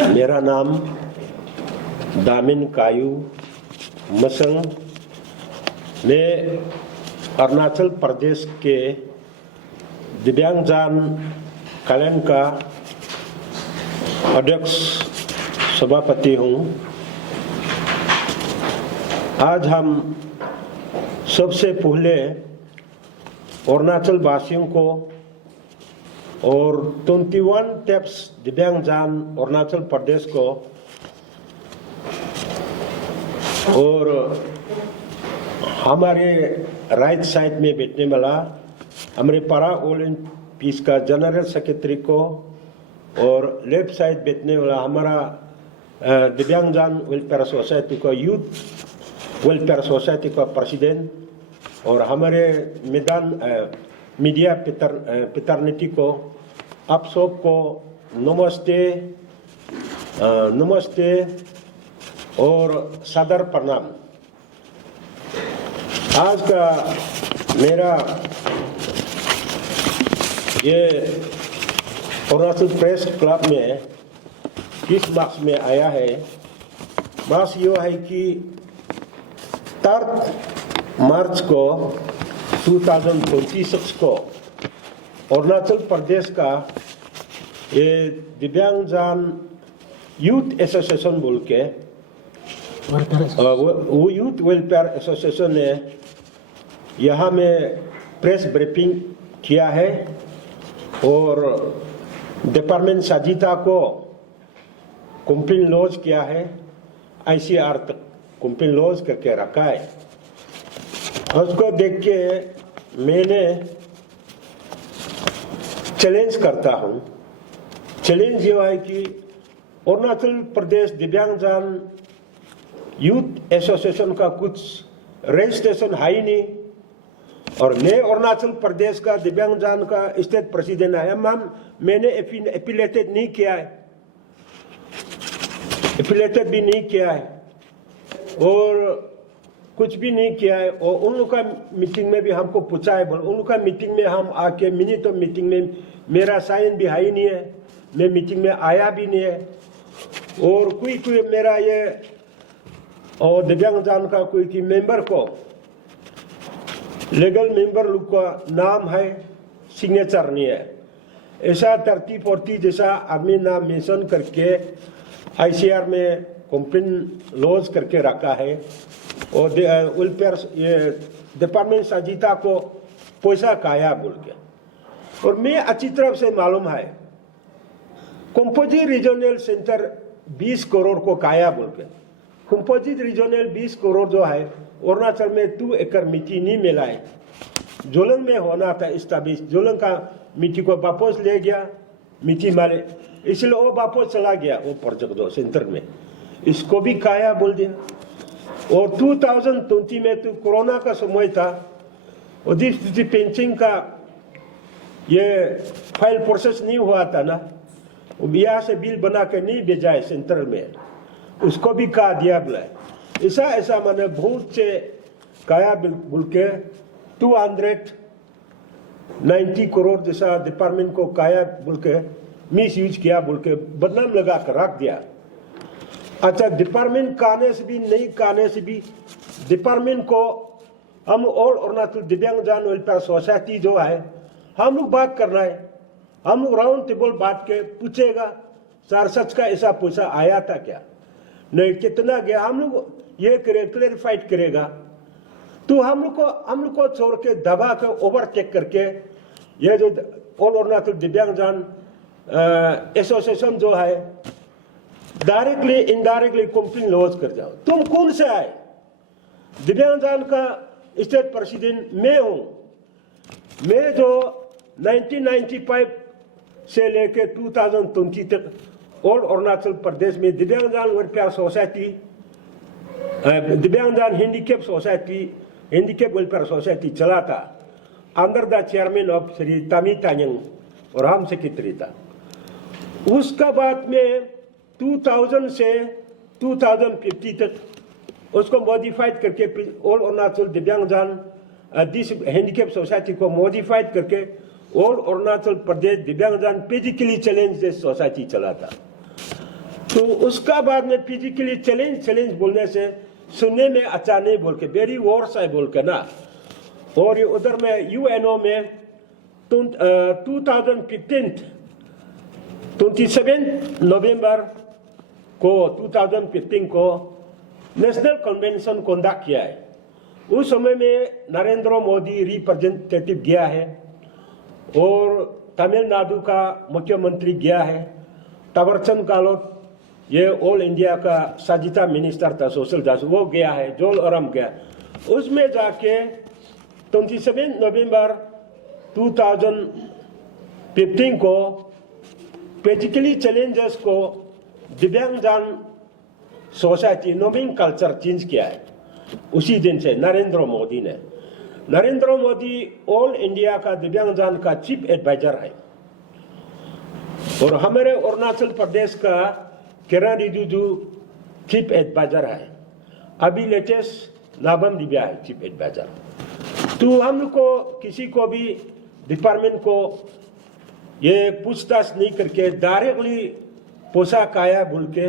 मेरा नाम दामिन कायू मसंग। मैं अरुणाचल प्रदेश के दिव्यांगजन कल्याण का अध्यक्ष सभापति हूँ। आज हम सबसे पहले अरुणाचल वासियों को और 21 टैप्स दिव्यांगजन अरुणाचल प्रदेश को और हमारे राइट साइड में बैठने वाला हमारे पारा ओलंपिक्स का जनरल सेक्रेटरी को और लेफ्ट साइड बैठने वाला हमारा दिव्यांगजन वेलफेयर सोसाइटी का यूथ वेलफेयर सोसाइटी का प्रेसिडेंट और हमारे मीडिया पितरनिटी को आप सबको नमस्ते नमस्ते और सादर प्रणाम। आज का मेरा ये अरुणाचल प्रेस क्लब में किस मार्क्स में आया है। मार्क्स ये है कि 3 मार्च को 2026 को अरुणाचल प्रदेश का ये दिव्यांगजन यूथ एसोसिएशन बोल के वो यूथ वेलफेयर एसोसिएशन ने यहाँ में प्रेस ब्रीफिंग किया है और डिपार्टमेंट साजिता को कंप्लेन लॉन्च किया है। ICR तक कंप्लेन लॉन्च करके रखा है। उसको देख के मैंने चैलेंज करता हूँ। चैलेंज ये है कि अरुणाचल प्रदेश दिव्यांगजन यूथ एसोसिएशन का कुछ रजिस्ट्रेशन है ही नहीं और मैं अरुणाचल प्रदेश का दिव्यांगजन का स्टेट प्रेसिडेंट है। मैंने एफिलेटेड नहीं किया है, एफिलेटेड भी नहीं किया है और कुछ भी नहीं किया है। और उन लोग का मीटिंग में भी हमको पूछा है, उन लोग का मीटिंग में हम आके मिनट ऑफ मीटिंग में मेरा साइन भी है ही नहीं है, मैं मीटिंग में आया भी नहीं है। और कोई मेरा ये और दिव्यांगजन का कोई की मेंबर को लीगल मेंबर लोग का नाम है, सिग्नेचर नहीं है। ऐसा 30-40 जैसा आदमी नाम मेंशन करके ICR में कंप्लेन लॉन्च करके रखा है और वेलफेयर ये डिपार्टमेंट साजिता को पैसा काया बोल के। और मैं अच्छी तरह से मालूम है कंपोजिट रीजनल सेंटर 20 करोड़ को काया बोल के। कंपोजिट रीजनल 20 करोड़ जो है अरुणाचल में 2 एकड़ मिट्टी नहीं मिला है। जोलंग में होना था स्टैब्लिश, जोलंग का मिट्टी को वापस ले गया मिट्टी मारे, इसलिए वो वापस चला गया वो प्रोजेक्ट जो सेंटर में, इसको भी काया बोल दिया। और 2020 में तो कोरोना का समय था और पेंशन का ये फाइल प्रोसेस नहीं हुआ था ना, यहाँ से बिल बना के नहीं भेजा है सेंट्रल में, उसको भी कहा दिया बोला। ऐसा मैंने बहुत से काया बोल के 290 करोड़ जैसा डिपार्टमेंट को काया बोल के मिस यूज किया बोल के बदनाम लगा कर रख दिया। अच्छा, डिपार्टमेंट कहने से भी नहीं कहने से भी डिपार्टमेंट को हम और अरुणाचल दिव्यांगजन वेलफेयर सोसाइटी जो है हम लोग बात करना है, हम लोग राउंड टेबल बात के पूछेगा सर सच का ऐसा पैसा आया था क्या, नहीं कितना गया, हम लोग ये क्लैरिफाइड करेगा। तो हम लोग को छोड़ के दबा के ओवरटेक करके ये जो ऑल अरुणाचल दिव्यांगजन एसोसिएशन जो है डायरेक्टली इनडायरेक्टली कंप्लेन लॉन्च कर जाओ। तुम कौन से आए? दिव्यांगजन का स्टेट प्रेसिडेंट मैं हूं। मैं जो 1995 से लेके 2020 तक ऑल अरुणाचल प्रदेश में दिव्यांगजन वेलफेयर सोसाइटी, दिव्यांगजन handicap society, handicap welfare society चला था under the chairman of Shri तामी तान्यंग और हम सेक्रेटरी था। उसका बाद में 2000 से 2050 तक उसको मॉडिफाइड करके ऑल अरुणाचल दिव्यांगजन हैंडीकैप सोसाइटी को मॉडिफाइड करके ऑल अरुणाचल प्रदेश दिव्यांगजन फिजिकली चैलेंज्ड सोसाइटी चला था। तो उसका बाद में फिजिकली चैलेंज बोलने से सुनने में अच्छा नहीं बोल के वेरी वर्स है बोल के ना। और ये उधर में यूएनओ में 2015 27 नवंबर को 2015 को नेशनल कन्वेंशन कंडक्ट किया है। उस समय में नरेंद्र मोदी रिप्रेजेंटेटिव गया है और तमिलनाडु का मुख्यमंत्री गया है। तवरचंद गहलोत ये ऑल इंडिया का साजिता मिनिस्टर था सोशल जस्टिस, वो गया है। जोल ओरम गया। उसमें जाके 27 नवंबर 2015 को फिजिकली चैलेंजर्स को दिव्यांगजन सोसाइटी नोमिंग कल्चर चेंज किया है। उसी दिन से नरेंद्र मोदी ऑल इंडिया का दिव्यांगजन का चीफ एडवाइजर है। और हमारे अरुणाचल प्रदेश का किरण रिजिजू चीफ एडवाइजर है। अभी लेटेस्ट नाबम दिव्या है चीफ एडवाइजर। तो हम लोग को किसी को भी डिपार्टमेंट को ये पूछताछ नहीं करके डायरेक्टली पोसा काया बोल के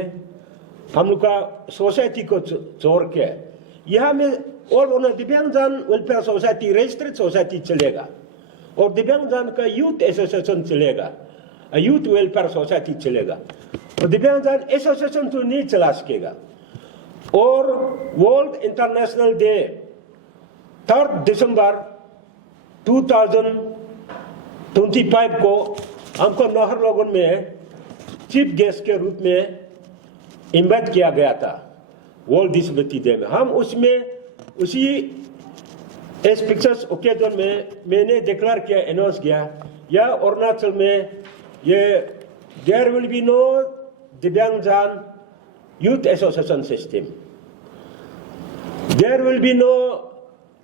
हम लोग का सोसाइटी को छोड़ के यहाँ में और दिव्यांगजन वेलफेयर सोसाइटी रजिस्टर्ड सोसाइटी चलेगा और दिव्यांगजन का यूथ एसोसिएशन चलेगा, यूथ वेलफेयर सोसाइटी चलेगा और दिव्यांगजन एसोसिएशन तो नहीं चला सकेगा। और वर्ल्ड इंटरनेशनल डे 3 दिसंबर 2025 को हमको नाहरलगुन में चीफ गेस्ट के रूप में इनवाइट किया गया था वर्ल्ड डिसेबिलिटी डे में। हम उसमें उसी एस्पिक्चर्स ओकेजन में मैंने डिक्लेयर किया, अनाउंस किया या अरुणाचल में ये there will be no divyangjan youth association system, there will be no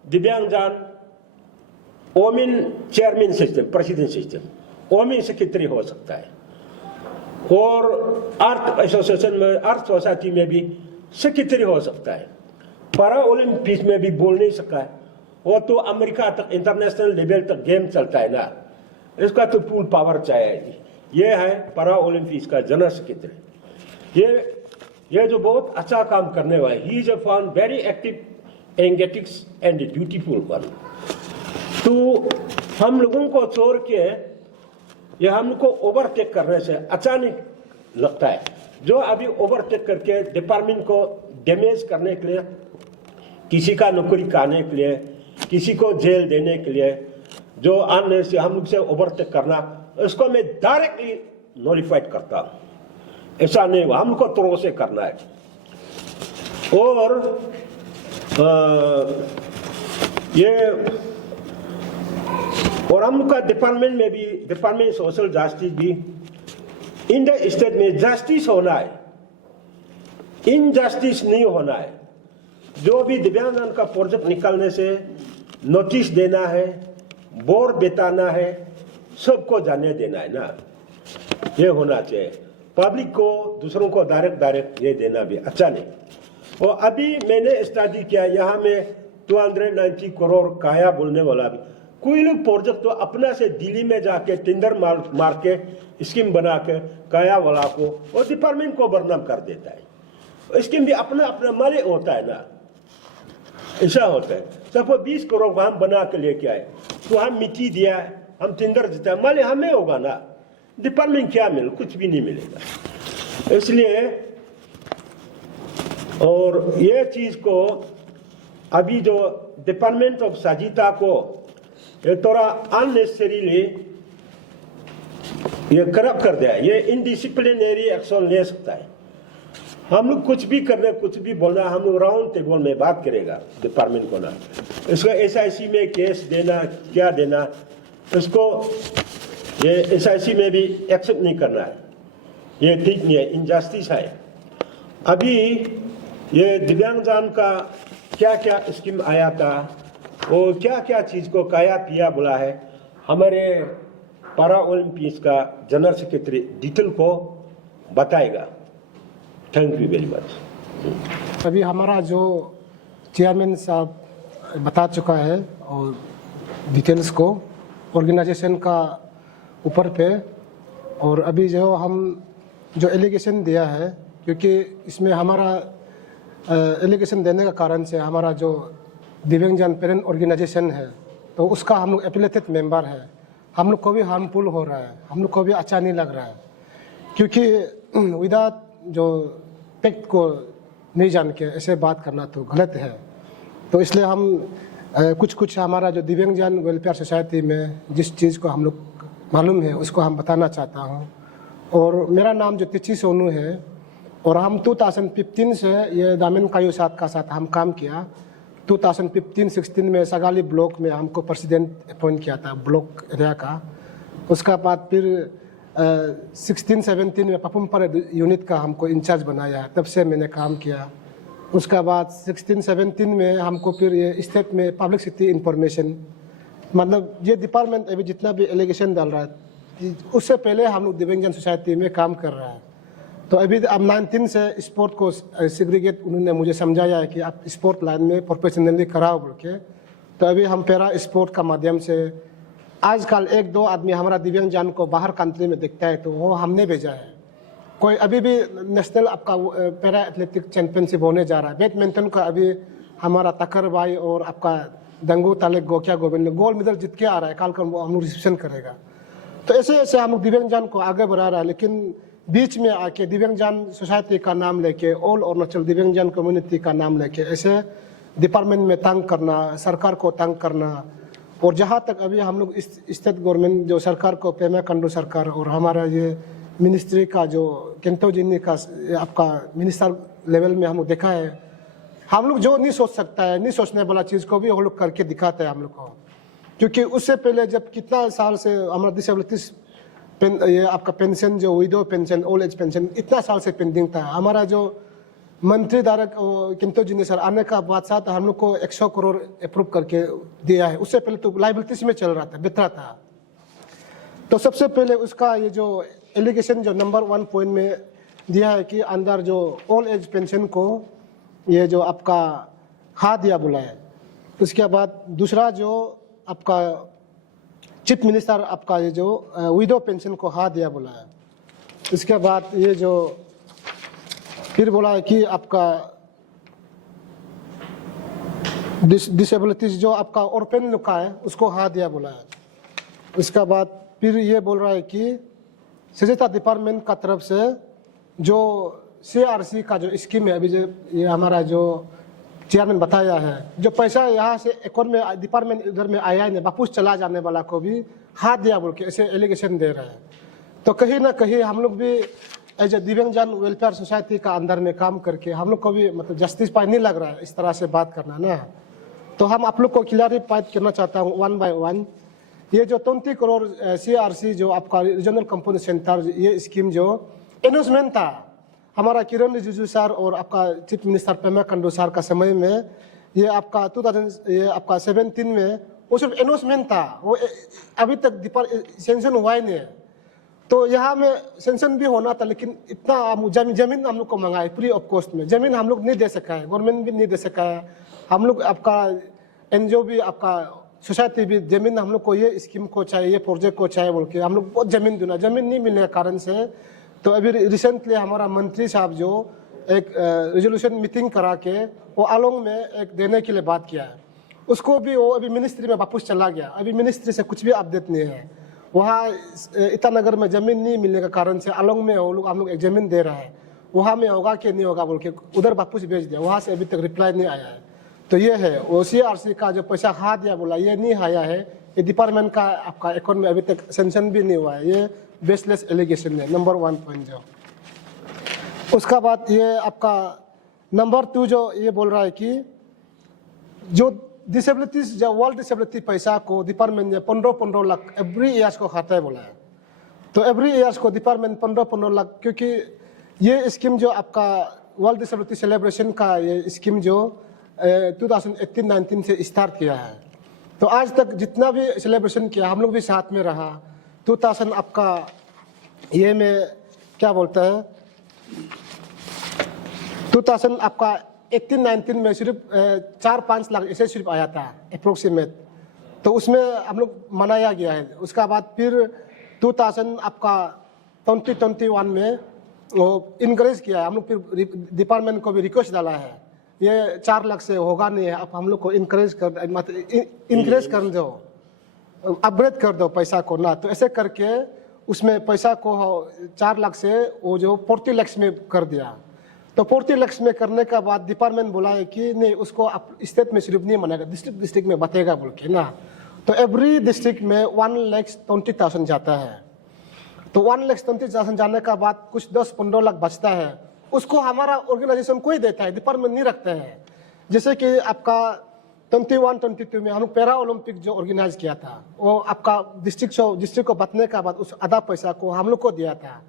divyangjan women chairman system, president system, women secretary हो सकता है। और अर्थ एसोसिएशन में, अर्थ सोसाइटी में भी सेक्रेटरी हो सकता है। पैरा ओलंपिक्स में भी बोल नहीं सका है, वो तो अमेरिका तक इंटरनेशनल लेवल तक गेम चलता है ना, इसका तो फुल पावर चाहिए। ये है पैरा ओलंपिक्स का जनरल सेक्रेटरी। ये जो बहुत अच्छा काम करने वाला है, he is a found very active, energetic and beautiful one. तो हम लोगों को छोड़ के ये हमको ओवरटेक करने से अच्छा नहीं लगता है। जो अभी ओवरटेक करके डिपार्टमेंट को डैमेज करने के लिए, किसी का नौकरी खाने के लिए, किसी को जेल देने के लिए, जो आने से हम लोग से ओवरटेक करना, उसको मैं डायरेक्टली नोटिफाइड करता हूँ। ऐसा नहीं हुआ, हमको तौर से करना है। और और हम लोग का डिपार्टमेंट में भी, डिपार्टमेंट सोशल जस्टिस भी इंडिया स्टेट में जस्टिस होना है, इनजस्टिस नहीं होना है। जो भी दिव्यांगजन का प्रोजेक्ट निकालने से नोटिस देना है, बोर्ड बिताना है, सबको जाने देना है ना, ये होना चाहिए। पब्लिक को, दूसरों को डायरेक्ट ये देना भी अच्छा नहीं। और अभी मैंने स्टडी किया, यहाँ में 290 करोड़ काया बोलने वाला भी कोई लोग प्रोजेक्ट तो अपना से दिल्ली में जाके टेंडर मार के स्कीम बना के काया वाला को और डिपार्टमेंट को बदनाम कर देता है। स्कीम भी अपना अपना माले होता है ना, ऐसा होता है। सपोज 20 करोड़ को हम बना के लेके आए, तो हम मिट्टी दिया, हम टेंडर जीता, माले हमें होगा ना, डिपार्टमेंट क्या मिले, कुछ भी नहीं मिलेगा। इसलिए और ये चीज को अभी जो डिपार्टमेंट ऑफ साजिता को ये थोड़ा अननेसेसरीली ये करप्ट कर दिया, ये इनडिसिप्लिनरी एक्शन ले सकता है। हम लोग कुछ भी करने, कुछ भी बोलना, हम लोग राउंड टेबल में बात करेगा डिपार्टमेंट को ना। इसको SIC में केस देना, क्या देना, इसको ये SIC में भी एक्सेप्ट नहीं करना है, ये ठीक नहीं है, इनजस्टिस है। अभी ये दिव्यांगजन का क्या क्या स्कीम आया था, वो क्या क्या चीज को काया पिया बोला है, हमारे पैरा ओलंपिक्स का जनरल सेक्रेटरी डिटेल को बताएगा। Thank you very much. अभी हमारा जो चेयरमैन साहब बता चुका है और डिटेल्स को ऑर्गेनाइजेशन का ऊपर पे, और अभी जो हम जो एलिगेशन दिया है क्योंकि इसमें हमारा एलिगेशन देने का कारण से हमारा जो दिव्यांगजन पेरेंट ऑर्गेनाइजेशन है तो उसका हम लोग एफिलेटेड मेंबर है। हम लोग को भी हार्मफुल हो रहा है, हम लोग को भी अच्छा नहीं लग रहा है, क्योंकि विदाउट जो फैक्ट को नहीं जान के ऐसे बात करना तो गलत है। तो इसलिए हम कुछ हमारा जो दिव्यांगजन वेलफेयर सोसाइटी में जिस चीज़ को हम लोग मालूम है उसको हम बताना चाहता हूँ। और मेरा नाम जो तिची सोनू है और हम 2015 से ये दामिन कायू साथ का साथ हम काम किया। 2015-16 में सगाली ब्लॉक में हमको प्रेसिडेंट अपॉइंट किया था ब्लॉक एरिया का। उसका बाद फिर 16-17 में पपुमपर यूनिट का हमको इंचार्ज बनाया, तब से मैंने काम किया। उसका बाद 16-17 में हमको फिर ये स्टेट में पब्लिक सिटी इंफॉर्मेशन, मतलब ये डिपार्टमेंट अभी जितना भी एलिगेशन डाल रहा है उससे पहले हम लोग दिव्यांगजन सोसाइटी में काम कर रहा है। तो अभी अब 19 से स्पोर्ट को सेग्रीगेट उन्होंने मुझे समझाया है कि आप स्पोर्ट लाइन में प्रोफेशनली कराओ बोल के। तो अभी हम पैरा स्पोर्ट का माध्यम से आजकल 1-2 आदमी हमारा दिव्यांगजन को बाहर कंट्री में दिखता है तो वो हमने भेजा है। कोई अभी भी नेशनल आपका पैरा एथलेटिक चैंपियनशिप होने जा रहा है। बैडमिंटन का अभी हमारा तकर भाई और आपका दंगू ताले गोकिया गोविंद गोल्ड मेडल जीत के आ रहा है, कल को हम लोग रिसेप्शन करेगा। तो ऐसे ऐसे हम लोग दिव्यांगजन को आगे बढ़ा रहा है। लेकिन बीच में आके दिव्यांगजन सोसाइटी का नाम लेके, ऑल अरुणाचल दिव्यांगजन कम्युनिटी का नाम लेके ऐसे डिपार्टमेंट में तंग करना, सरकार को तंग करना। और जहाँ तक अभी हम लोग स्टेट गवर्नमेंट जो सरकार को पेमा खंडू सरकार और हमारा ये मिनिस्ट्री का जो केंटो जिन्नी का आपका मिनिस्टर लेवल में हम लोग देखा है, हम लोग जो नहीं सोच सकता है, नहीं सोचने वाला चीज़ को भी हम लोग करके दिखाते हैं हम लोग को। क्योंकि उससे पहले जब कितना साल से हमारा डिसेबिलिटीज ये आपका पेंशन जो window pension, old age pension इतना साल से पेंडिंग था। हमारा जो मंत्री धारक किंतो जी ने सर आने का बाद साथ हम लोग को 100 करोड़ अप्रूव करके दिया है। उससे पहले तो लाइबिलिटीज में चल रहा था, बितरा था। तो सबसे पहले उसका ये जो एलिगेशन जो नंबर 1 पॉइंट में दिया है कि अंदर जो ओल्ड एज पेंशन को ये जो आपका हाँ दिया बोला है। उसके बाद दूसरा जो आपका चीफ मिनिस्टर आपका ये जो विडो पेंशन को हाँ दिया बोला है। इसके बाद ये जो फिर बोला है कि आपका डिसेबिलिटीज जो आपका ऑर्फन लोग का है उसको हाँ दिया बोला है। उसके बाद फिर ये बोल रहा है कि सहायता डिपार्टमेंट का तरफ से जो CRC का जो स्कीम है, अभी जो ये हमारा जो चेयरमैन बताया है, जो पैसा यहाँ से अकाउंट में डिपार्टमेंट इधर में आया है वापस चला जाने वाला को भी हाथ दिया बोल के ऐसे एलिगेशन दे रहे हैं। तो कहीं ना कहीं हम लोग भी एज ए दिव्यांगजन वेलफेयर सोसाइटी का अंदर में काम करके हम लोग को भी मतलब जस्टिस पाई नहीं लग रहा है इस तरह से बात करना ना। तो हम आप लोग को क्लियरिफाई करना चाहता हूँ 1 by 1। ये जो 20 करोड़ CRC जो आपका रीजनल कंपोनेंट सेंटर ये स्कीम जो अनाउंसमेंट था हमारा किरण रिजिजू सर और आपका chief minister Pema Khandu sir का समय में, ये आपका 2017 में वो सिर्फ अनाउंसमेंट था, वो अभी तक सेंशन हुआ ही नहीं है। तो यहाँ में सेंशन भी होना था, लेकिन इतना जमीन हम लोग को मंगाए फ्री ऑफ कॉस्ट में। जमीन हम लोग नहीं दे सका है, गवर्नमेंट भी नहीं दे सका है, हम लोग आपका NGO भी आपका सोसाइटी भी जमीन हम लोग को ये स्कीम को चाहिए, ये प्रोजेक्ट को चाहिए बोल के हम लोग बहुत जमीन देना, जमीन नहीं मिलने के कारण से तो अभी रिसेंटली हमारा मंत्री साहब जो एक रेजोल्यूशन मीटिंग करा के वो आलोंग में एक देने के लिए बात किया है, उसको भी वो अभी मिनिस्ट्री में वापस चला गया। अभी मिनिस्ट्री से कुछ भी अपडेट नहीं है। वहाँ ईटानगर में ज़मीन नहीं मिलने के कारण से आलोंग में हम लोग एक ज़मीन दे रहा है, वहाँ में होगा कि नहीं होगा बोल के उधर वापस भेज दिया, वहाँ से अभी तक रिप्लाई नहीं आया है। तो ये है वो CRC का जो पैसा हाथ दिया बोला ये नहीं आया है, ये डिपार्टमेंट का आपका अकाउंट में अभी तक सेंशन भी नहीं हुआ है। ये बेसलेस एलिगेशन है, नंबर 1 पॉइंट जो। उसका बाद ये आपका नंबर 2 जो ये बोल रहा है कि जो डिसेबिलिटीज जो वर्ल्ड डिसेबिलिटी पैसा को डिपार्टमेंट ने 15-15 लाख एवरी ईयर्स को खाता है बोला है। तो एवरी ईयर्स को डिपार्टमेंट 15-15 लाख, क्योंकि ये स्कीम जो आपका वर्ल्ड डिसेबिलिटी सेलिब्रेशन का ये स्कीम जो 2018-19 से स्टार्ट किया है। तो आज तक जितना भी सेलिब्रेशन किया हम लोग भी साथ में रहा। 2000 आपका ये में क्या बोलता है 2000 आपका 18-19 में सिर्फ 4-5 लाख ऐसे सिर्फ आया था अप्रोक्सीमेट, तो उसमें हम लोग मनाया गया है। उसका बाद फिर 2000 आपका 2021 में वो इनक्रेज किया है। हम लोग फिर डिपार्टमेंट को भी रिक्वेस्ट डाला है, ये 4 लाख से होगा नहीं है, अब हम लोग को इनक्रेज कर दो, अपग्रेड कर दो पैसा को ना। तो ऐसे करके उसमें पैसा को 4 लाख से वो जो 40 लाख में कर दिया। तो 40 लाख में करने के बाद डिपार्टमेंट बोला है कि नहीं, उसको स्टेट में सिर्फ नहीं बनेगा, डिस्ट्रिक्ट में बतेगा बोल के ना। तो एवरी डिस्ट्रिक्ट में 1,20,000 जाता है। तो 1,20,000 जाने का बाद कुछ 10-15 लाख बचता है, उसको हमारा ऑर्गेनाइजेशन कोई देता है, डिपार्टमेंट नहीं रखते हैं। जैसे कि आपका 21-22 में हम लोग पैरा ओलंपिक जो ऑर्गेनाइज किया था, वो आपका डिस्ट्रिक्ट को बतने का बाद उस आधा पैसा को हम लोग को दिया था।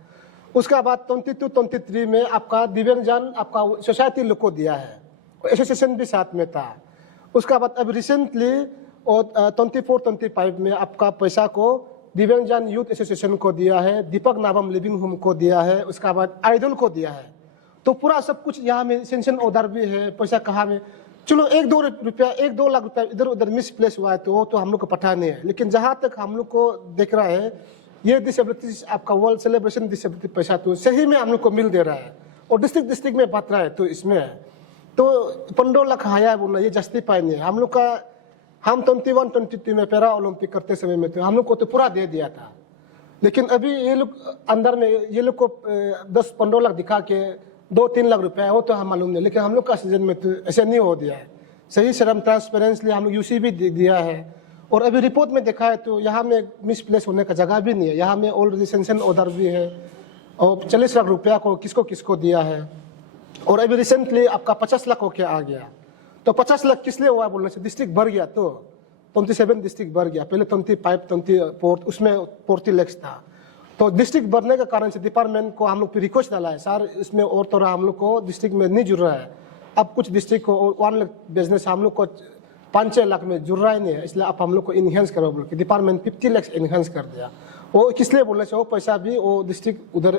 उसका बाद 22-23 में आपका दिव्यांगजन आपका सोसाइटी लोग को दिया है, एसोसिएशन भी साथ में था। उसका बाद अब रिसेंटली और 24-25 में आपका पैसा को दिव्यांगजन यूथ एसोसिएशन को दिया है, दीपक नाबम लिविंग होम को दिया है, उसका बाद आइडल को दिया है। तो पूरा सब कुछ यहाँ में सेंशन ऑर्डर भी है, पैसा कहाँ में, चलो 1-2 लाख रुपया इधर उधर मिसप्लेस हुआ है तो वो तो हम लोग को पता नहीं है। लेकिन जहाँ तक हम लोग को देख रहा है, ये डिसेबिलिटी आपका वर्ल्ड सेलिब्रेशन डिसेबिलिटी पैसा तो सही में हम लोग को मिल दे रहा है और डिस्ट्रिक्ट में बांट रहा है। तो इसमें तो 15 लाख आया है बोलना ये जस्टिफाई नहीं है। हम लोग का हम 21-22 में पैरा ओलंपिक करते समय में तो हम लोग को तो पूरा दे दिया था। लेकिन अभी ये लोग अंदर में ये लोग को 10-15 लाख दिखा के 2-3 लाख रुपया हो तो हम मालूम नहीं, लेकिन हम लोग का सीजन में तो ऐसे नहीं हो दिया है। सही शर्म ट्रांसपेरेंसली हम लोग यूसी भी दिया है और अभी रिपोर्ट में देखा है तो यहाँ में मिसप्लेस होने का जगह भी नहीं है। यहाँ में ऑलरेडी सेंशन ऑर्डर भी है और 40 लाख रुपया को किसको दिया है। और अभी रिसेंटली आपका 50 लाख होके आ गया। तो 50 लाख किस लिए हुआ बोलने से डिस्ट्रिक्ट बढ़ गया, तो 27 डिस्ट्रिक्ट बढ़ गया। पहले 25-24 उसमें 40 लाख था। तो डिस्ट्रिक्ट बढ़ने के कारण से डिपार्टमेंट को हम लोग फिर रिक्वेस्ट डाला है, सर इसमें और थोड़ा हम लोग को डिस्ट्रिक्ट में नहीं जुड़ रहा है। अब कुछ डिस्ट्रिक्ट को 1 लाख बिजनेस हम लोग को 5-6 लाख में जुड़ रहा ही नहीं है, इसलिए आप हम लोग को इनहेंस करो बोल के डिपार्टमेंट 50 लाख इनहेंस कर दिया। वो किस लिए बोलने से वो पैसा भी वो डिस्ट्रिक्ट उधर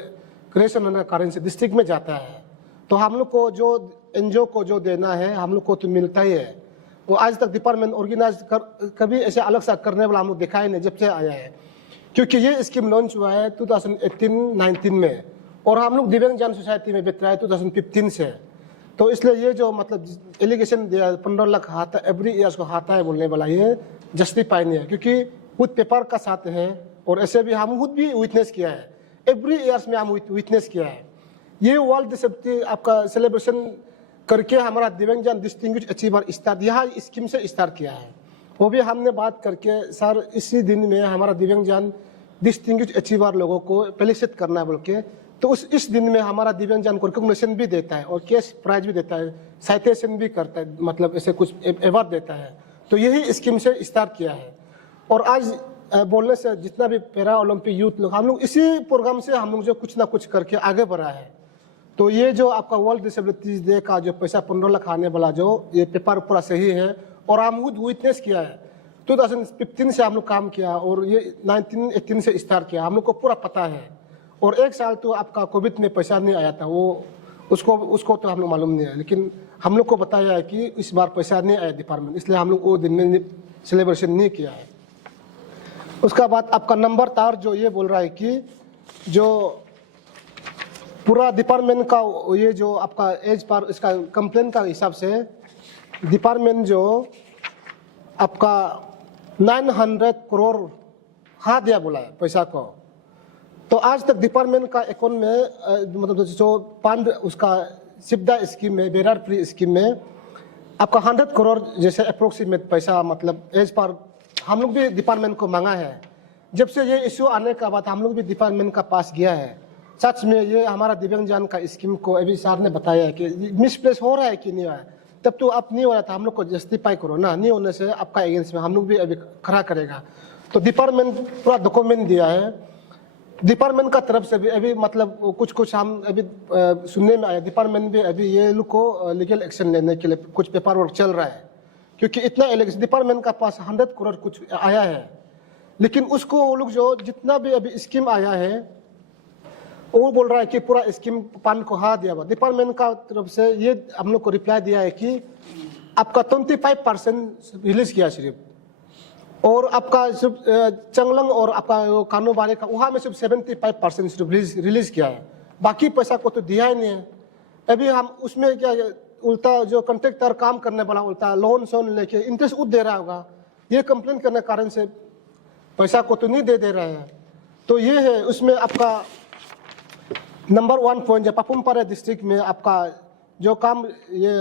क्रिएशन होने के कारण से डिस्ट्रिक्ट में जाता है। तो हम लोग को जो एनजीओ को जो देना है हम लोग को तो मिलता ही है। वो आज तक डिपार्टमेंट ऑर्गेनाइज कभी ऐसे अलग सा करने वाला हम लोग देखा ही नहीं जब से आया है, क्योंकि ये स्कीम लॉन्च हुआ है 2018-19 में और हम लोग दिव्यांगजन सोसाइटी में बेच रहा है 2015 से। तो इसलिए ये जो मतलब एलिगेशन दिया 15 लाख आता एवरी ईयर को आता है बोलने वाला, ये जस्टिफाई नहीं है, क्योंकि खुद पेपर का साथ है और ऐसे भी हम खुद भी विटनेस किया है, एवरी ईयर्स में हम विटनेस किया है। ये वर्ल्ड डिसेबिलिटी आपका सेलिब्रेशन करके हमारा दिव्यांगजन डिस्टिंग्विश अचीवर स्टार्ट यहाँ स्कीम से स्टार्ट किया है। वो भी हमने बात करके सर इसी दिन में हमारा दिव्यांगजन डिस्टिंग्विश अचीवर लोगों को फेलिसिट करना है बोल के, तो इस दिन में हमारा दिव्यांगजन को रिकॉग्निशन भी देता है और कैश प्राइज भी देता है, साइटेशन भी करता है, मतलब ऐसे कुछ अवार्ड देता है। तो यही स्कीम से स्टार्ट किया है। और आज बोलने से जितना भी पैरा ओलंपिक यूथ लोग हम लोग इसी प्रोग्राम से हम लोग जो कुछ ना कुछ करके आगे बढ़ा है। तो ये जो आपका वर्ल्ड डिसेबिलिटीज डे का जो पैसा 15 लाख आने वाला जो ये पेपर पूरा सही है और हम खुद विटनेस किया है। 2015 से हम लोग काम किया और ये 19-18 से स्टार्ट किया, हम लोग को पूरा पता है। और 1 साल तो आपका कोविड में पैसा नहीं आया था, वो उसको तो हम लोग मालूम नहीं है, लेकिन हम लोग को बताया है कि इस बार पैसा नहीं आया डिपार्टमेंट, इसलिए हम लोग वो दिन में सेलिब्रेशन नहीं किया है। उसका बाद आपका नंबर तार जो ये बोल रहा है कि जो पूरा डिपार्टमेंट का ये जो आपका एज पर इसका कंप्लेन का हिसाब से डिपार्टमेंट जो आपका 900 करोड़ हाथ दिया बोला है पैसा को। तो आज तक डिपार्टमेंट का अकाउंट में मतलब जो फंड उसका सिप्दा स्कीम में बेरार फ्री स्कीम में आपका 100 करोड़ जैसे अप्रोक्सीमेट पैसा मतलब एज पर हम लोग भी डिपार्टमेंट को मांगा है। जब से ये इश्यू आने का बाद हम लोग भी डिपार्टमेंट का पास गया है। सच में ये हमारा दिव्यांगजन का स्कीम को अभी सर ने बताया है कि मिसप्लेस हो रहा है कि नहीं हो रहा है, तब तो आप नहीं हो रहा था हम लोग को जस्टिफाई करो ना, नहीं होने से आपका अगेंस्ट में हम लोग भी अभी खड़ा करेगा। तो डिपार्टमेंट पूरा डॉक्यूमेंट दिया है। डिपार्टमेंट का तरफ से भी अभी मतलब कुछ हम अभी सुनने में आया, डिपार्टमेंट भी अभी ये लोग को लीगल एक्शन लेने के लिए कुछ पेपर वर्क चल रहा है, क्योंकि इतना एलिगेशन डिपार्टमेंट का पास 100 करोड़ कुछ आया है। लेकिन उसको वो लोग जो जितना भी अभी स्कीम आया है वो बोल रहा है कि पूरा स्कीम फंड को हाथ दिया हुआ। डिपार्टमेंट का तरफ से ये हम लोग को रिप्लाई दिया है कि आपका 25% रिलीज किया सिर्फ, और आपका सिर्फ चंगलंग और आपका कानूबारे का वहाँ में सिर्फ 75% सिर्फ रिलीज किया है। बाकी पैसा को तो दिया ही नहीं है। अभी हम उसमें क्या उल्टा जो कॉन्ट्रैक्टर काम करने वाला उल्टा लोन सोन लेके इंटरेस्ट उठ दे रहा होगा, ये कंप्लेन करने के कारण से पैसा को तो नहीं दे रहे हैं। तो ये है उसमें आपका नंबर 1 पॉइंट है पापुम पारे डिस्ट्रिक्ट में आपका जो काम ये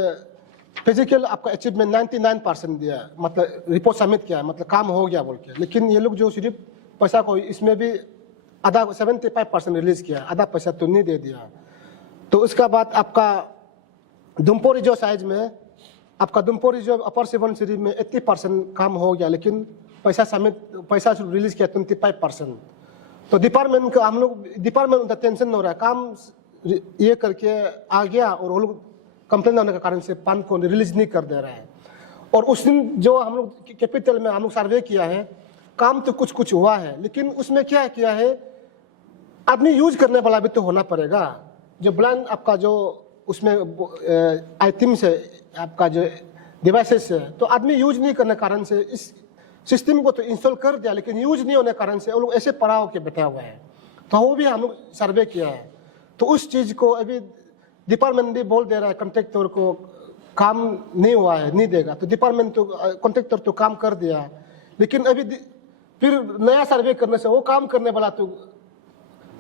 फिजिकल आपका अचीवमेंट 99% दिया है, मतलब रिपोर्ट सबमिट किया है, मतलब काम हो गया बोल के। लेकिन ये लोग जो सिर्फ पैसा को इसमें भी आधा 75% रिलीज किया, आधा पैसा तो नहीं दे दिया। तो उसका बाद आपका दुमपोरी जो साइज में आपका दुमपोरी जो अपर सुबनसिरी में 80% काम हो गया, लेकिन पैसा रिलीज किया 25%। तो डिपार्टमेंट का हम लोग डिपार्टमेंट उनका टेंशन हो रहा है, काम ये करके आ गया और वो लोग कंप्लेन होने के कारण से फंड को रिलीज नहीं कर दे रहे हैं। और उस दिन जो हम लोग कैपिटल में हम लोग सर्वे किया है, काम तो कुछ हुआ है, लेकिन उसमें क्या किया है, आदमी यूज करने वाला भी तो होना पड़ेगा। जो ब्लाइंड आपका जो उसमें आइटम्स है आपका जो डिवाइसेस है, तो आदमी यूज नहीं करने के कारण से इस सिस्टम को तो इंस्टॉल कर दिया, लेकिन यूज नहीं होने के कारण से वो लोग ऐसे पड़ा होकर बैठा हुआ है। तो वो भी हम लोग सर्वे किया है। तो उस चीज को अभी डिपार्टमेंट भी बोल दे रहा है कॉन्ट्रैक्टर को काम नहीं हुआ है, नहीं देगा। तो डिपार्टमेंट तो कॉन्ट्रैक्टर तो काम कर दिया, लेकिन अभी फिर नया सर्वे करने से वो काम करने वाला तो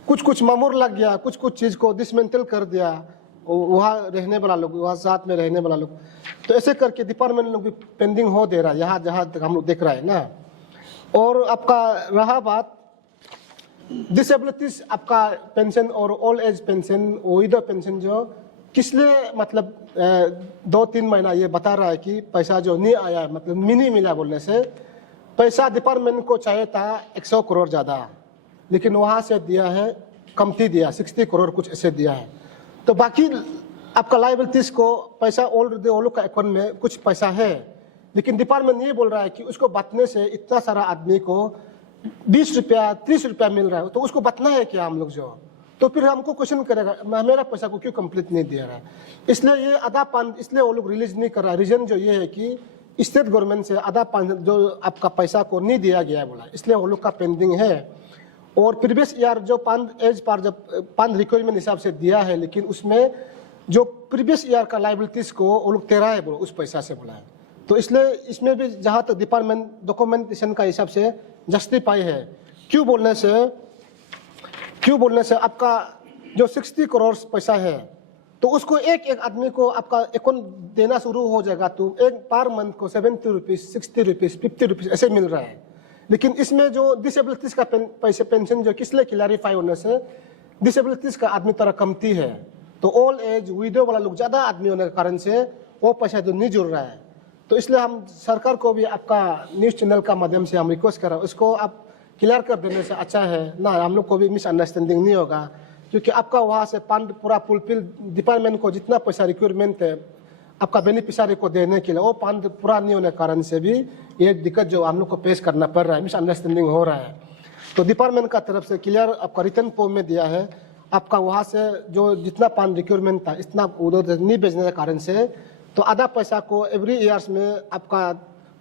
कुछ मामूर लग गया, कुछ चीज को डिसमेंटल कर दिया, वहाँ रहने वाला लोग, वहाँ साथ में रहने वाला लोग। तो ऐसे करके डिपार्टमेंट लोग भी पेंडिंग हो दे रहा है, यहाँ जहाँ तक हम लोग देख रहे हैं ना। और आपका रहा बात डिसेबिलिटीज आपका पेंशन और old age pension, window pension जो किसलिए मतलब 2-3 महीना ये बता रहा है कि पैसा जो नहीं आया, मतलब नहीं मिला बोलने से पैसा डिपार्टमेंट को चाहिए था 100 करोड़ ज़्यादा, लेकिन वहाँ से दिया है कमती दिया, 60 करोड़ कुछ ऐसे दिया है। तो बाकी आपका लाइबिलिटीज को पैसा ऑलरेडी वो लोग का अकाउंट में कुछ पैसा है, लेकिन डिपार्टमेंट ये बोल रहा है कि उसको बचने से इतना सारा आदमी को 20 रुपया 30 रुपया मिल रहा है, तो उसको बचना है क्या हम लोग जो, तो फिर हमको क्वेश्चन करेगा मेरा पैसा को क्यों कंप्लीट नहीं दे रहा है। इसलिए ये आधा पान इसलिए वो लोग रिलीज नहीं कर रहा है। रीजन जो ये है कि स्टेट गवर्नमेंट से आधा पान जो आपका पैसा को नहीं दिया गया है बोला, इसलिए वो लोग का पेंडिंग है। और प्रीवियस ईयर जो एज पार जब रिक्वायरमेंट हिसाब से दिया है, लेकिन उसमें जो प्रीवियस ईयर का लाइबिलिटीज को वो लोग 13 है बोलो उस पैसा से बोला है। तो इसलिए इसमें भी जहाँ तक डिपार्टमेंट डॉक्यूमेंटेशन का हिसाब से जस्टिफाई है। क्यों बोलने से आपका जो 60 करोड़ पैसा है, तो उसको एक आदमी को आपका अकाउंट देना शुरू हो जाएगा, तो एक पर मंथ को 70 रुपीज 60 रुपीज 50 रुपीज ऐसे मिल रहा है। लेकिन इसमें जो डिसेबिलिटीज का पैसे पेंशन जो किसलिए क्लैरिफाई होने से डिसेबिलिटीज का आदमी तरह कमती है, तो ओल्ड एज विडो वाला लोग ज़्यादा आदमी होने के कारण से वो पैसा जो नहीं जुड़ रहा है। तो इसलिए हम सरकार को भी आपका न्यूज़ चैनल का माध्यम से हम रिक्वेस्ट कर रहे हैं, उसको आप क्लियर कर देने से अच्छा है ना, हम लोग को भी मिसअंडरस्टैंडिंग नहीं होगा। क्योंकि आपका वहाँ से फंड पूरा फुलफिल डिपार्टमेंट को जितना पैसा रिक्वायरमेंट है आपका बेनिफिशियरी को देने के लिए, वो फंड पूरा नहीं होने के कारण से भी ये दिक्कत जो हम लोग को पेश करना पड़ रहा है, मिसअंडरस्टैंडिंग हो रहा है। तो डिपार्टमेंट का तरफ से क्लियर आपका रिटर्न फॉर्म में दिया है, आपका वहाँ से जो जितना फंड रिक्वायरमेंट था इतना उधर नहीं भेजने के कारण से, तो आधा पैसा को एवरी ईयर्स में आपका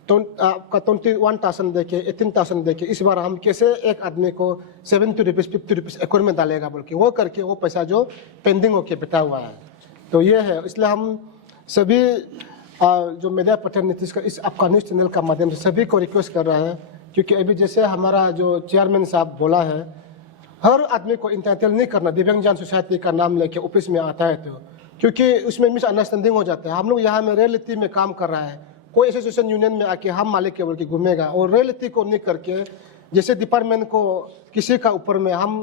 21,000 देके 18,000 देके इस बार हम कैसे एक आदमी को 70 रुपीज़ 50 रुपीज़ अकाउंट में डालेगा बोल के वो करके वो पैसा जो पेंडिंग होके बैठा हुआ है। तो ये है, इसलिए हम सभी जो मीडिया प्रतिनिधि का इस आपका न्यूज़ चैनल का माध्यम से सभी को रिक्वेस्ट कर रहा है, क्योंकि अभी जैसे हमारा जो चेयरमैन साहब बोला है, हर आदमी को इंटरटेल नहीं करना, दिव्यांगजन सोसाइटी का नाम लेके ऑफिस में आता है, तो क्योंकि उसमें मिसअंडरस्टैंडिंग हो जाता है। हम लोग यहाँ में रियलिटी में काम कर रहा है, कोई एसोसिएशन यूनियन में आके हम मालिक के बोल के घूमेगा और रियलिटी को नहीं करके जैसे डिपार्टमेंट को किसी का ऊपर में हम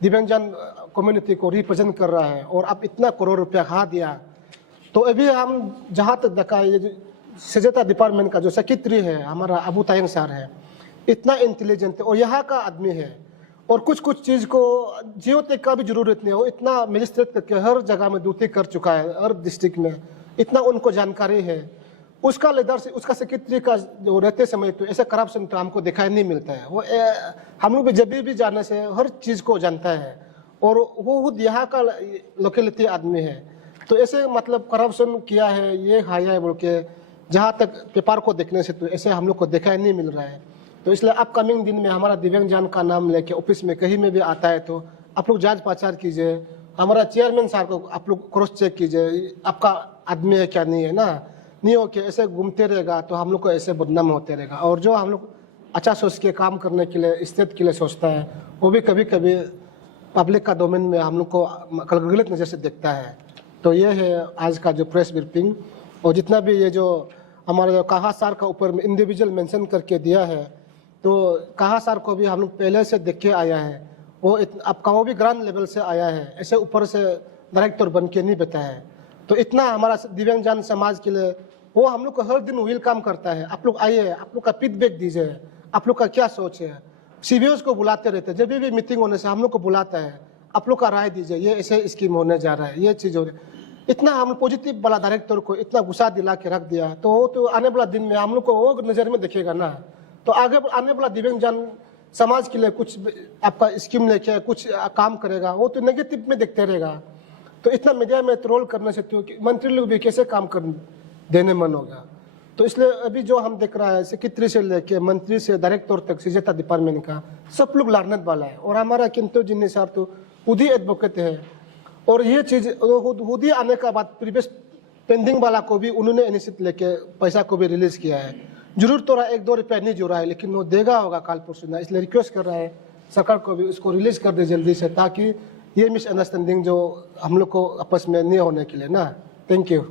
दिव्यांगजन कम्युनिटी को रिप्रेजेंट कर रहा है और आप इतना करोड़ रुपया खा दिया। तो अभी हम जहाँ तक देखा ये सजेता डिपार्टमेंट का जो सेक्रेटरी है हमारा अबू तायंग सर है, इतना इंटेलिजेंट है और यहाँ का आदमी है, और कुछ चीज़ को जियो टेक का भी जरूरत नहीं है, वो इतना मजिस्ट्रेट करके हर जगह में ड्यूटी कर चुका है, हर डिस्ट्रिक्ट में इतना उनको जानकारी है। उसका लीडर से उसका सेक्रेटरी का जो रहते समय तो ऐसा करप्शन तो हमको दिखाई नहीं मिलता है। वो हम लोग भी जब भी जाने से हर चीज़ को जानता है और वो खुद यहाँ का लोकेलिटी आदमी है। तो ऐसे मतलब करप्शन किया है, ये खाया है बोल के जहाँ तक पेपर को देखने से तो ऐसे हम लोग को दिखाई नहीं मिल रहा है। तो इसलिए अपकमिंग दिन में हमारा दिव्यांगजन का नाम लेके ऑफिस में कहीं में भी आता है तो आप लोग जांच पड़ताल कीजिए, हमारा चेयरमैन साहब को आप लोग क्रॉस चेक कीजिए, आपका आदमी है क्या नहीं है ना, नहीं हो के ऐसे घूमते रहेगा तो हम लोग को ऐसे बदनाम होते रहेगा। और जो हम लोग अच्छा सोच के काम करने के लिए स्टेट के लिए सोचता है, वो भी कभी कभी पब्लिक का डोमेन में हम लोग को गलत नज़र से देखता है। तो ये है आज का जो प्रेस ब्रीफिंग। और जितना भी ये जो हमारा जो काहा सर का ऊपर में इंडिविजुअल मेंशन करके दिया है, तो काहा सर को भी हम लोग पहले से देख के आया है, वो आपका वो भी ग्राउंड लेवल से आया है, ऐसे ऊपर से डायरेक्टर बन के नहीं बैठा है। तो इतना हमारा दिव्यांगजन समाज के लिए वो हम लोग को हर दिन वेलकम करता है। आप लोग आइए, आप लोग का फीडबैक दीजिए, आप लोग का क्या सोच है। सीबीओस को बुलाते रहते हैं, जब भी मीटिंग होने से हम लोग को बुलाता है, आप लोग का राय दीजिए, ये ऐसे स्कीम होने जा रहा है, ये चीज़ हो रही है। इतना हम पॉजिटिव वाला डायरेक्टर को इतना गुस्सा दिला के रख दिया, तो वो तो आने वाला दिन में हम लोग को वो नज़र में देखेगा ना। तो आगे आने वाला दिव्यांगजन समाज के लिए कुछ आपका स्कीम लेके कुछ काम करेगा, वो तो नेगेटिव में देखते रहेगा। तो इतना मीडिया में ट्रोल करने से तो मंत्री लोग भी कैसे काम कर देने मन होगा। तो इसलिए अभी जो हम देख रहा है, सेक्रेटरी से लेके मंत्री से डायरेक्टर तक सीजेता डिपार्टमेंट का सब लोग लानत वाला है। और हमारा किंतु जिन्नी साहब तो खुद ही एडवोकेट है, और ये चीज़ खुद ही आने का बाद प्रीवियस पेंडिंग वाला को भी उन्होंने इनिशिएटिव लेके पैसा को भी रिलीज किया है। जरूर थोड़ा 1-2 रुपया नहीं जुड़ा है, लेकिन वो देगा होगा काल परसों ना। इसलिए रिक्वेस्ट कर रहा है सरकार को भी उसको रिलीज कर दे जल्दी से, ताकि ये मिसअंडरस्टैंडिंग जो हम लोग को आपस में नहीं होने के लिए ना। Thank you.